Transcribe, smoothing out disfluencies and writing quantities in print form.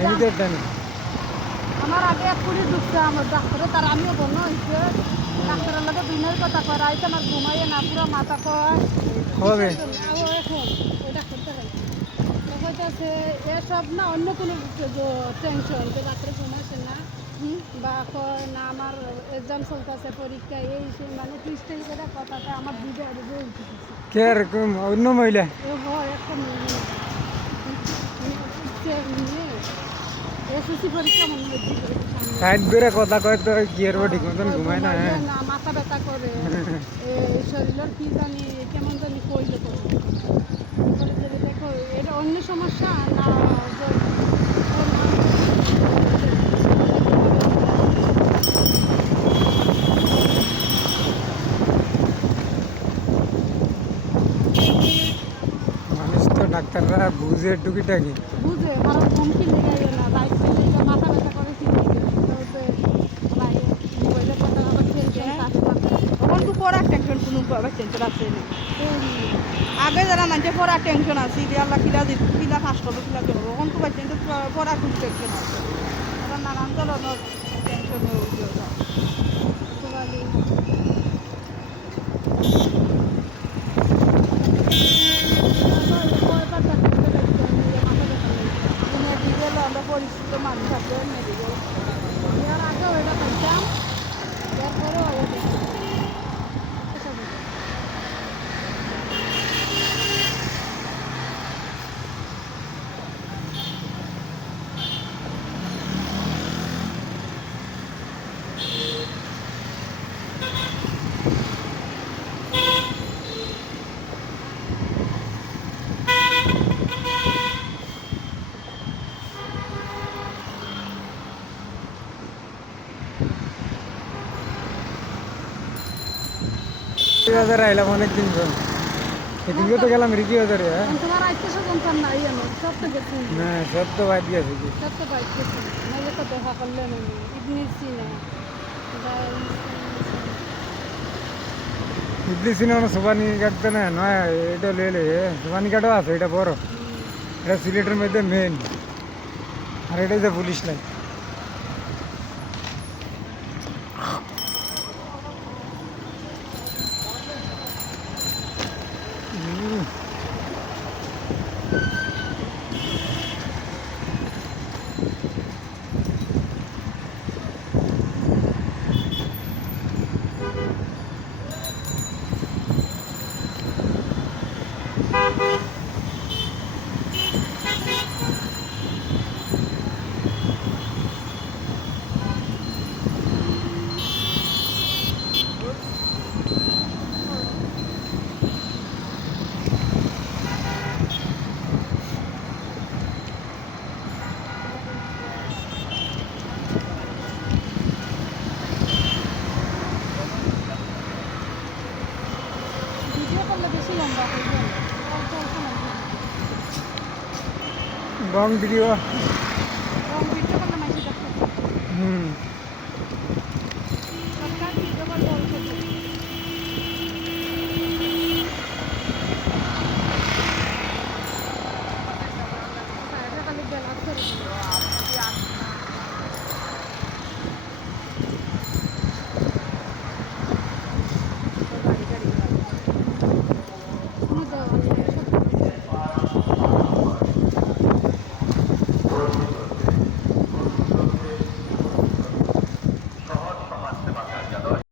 এদিকে টানে আমার আগে এক কুড়ি ঢুকছে আমার ডাক্তারে তার আমিও বন্য হয়েছে ডাক্তারের লোকে দিনের কথা কয় রাইতে আমার ঘুমাইয়ে না পুরো মাথা কয় হবে এখন ওই ডাক্তারটা হইতেছে এসব না অন্য কোনো টেনশন যে রাত্রে ঘুমাইছে না বা কয় না আমার এক্সাম চলতেছে পরীক্ষা এই সেই মানে টুইস্টাই করে কথাটা আমার দুধে আর উঠে কে আর অন্য মহিলা ও হয় একটা এসএসসি পরীক্ষা মনে হচ্ছে সাইড করে কথা কয় তো কি আর ঠিক মতন ঘুমায় না না মাথা ব্যথা করে শরীরের কি জানি কেমন জানি কইলে দেখো এটা অন্য সমস্যা না মানুষ তো ডাক্তাররা বুঝে টুকিটাকি বুঝে কারণ ঘুমকি লেগে না দায়িত্ব লেগে মাথা ব্যথা করে কি মোবাইলের কথা আবার এখন তো পড়ার টেনশন কোনো টেনশন আছে না আগে যারা মানুষের পড়ার টেনশন আছে যে আল্লাহ কিলা ফাঁস করবো কিলা করবো এখন তো বাচ্চা পড়ার খুব টেনশন আছে তারা নানান ধরনের টেনশন হয়ে উঠে মেডিকেল আমরা পরিচিত মানুষ আছে মেডিকেল এর আগে ওইটা খাইতাম এরপরেও বাজারে আইলাম অনেকদিন পর এদিকে তো গেলাম রিকি বাজারে তোমার আইতে সন্তান নাই আমার সব তো গেছি না সব তো বাদ গেছে কি সব তো বাইতে নাহলে তো দেখা করলে না ইডনিছি না বুঝতেছি না সুপানি কাটতে না নয় এটা লেলে সুপানি কাটও আছে এটা বড় এটা সিলেটের মধ্যে মেন আর এটা যে পুলিশ লাইন ভিডিও করলে বেশি লম্বা হয়ে যায় রং ভিডিও ভিডিও করলে মাঝে দেখতে হুম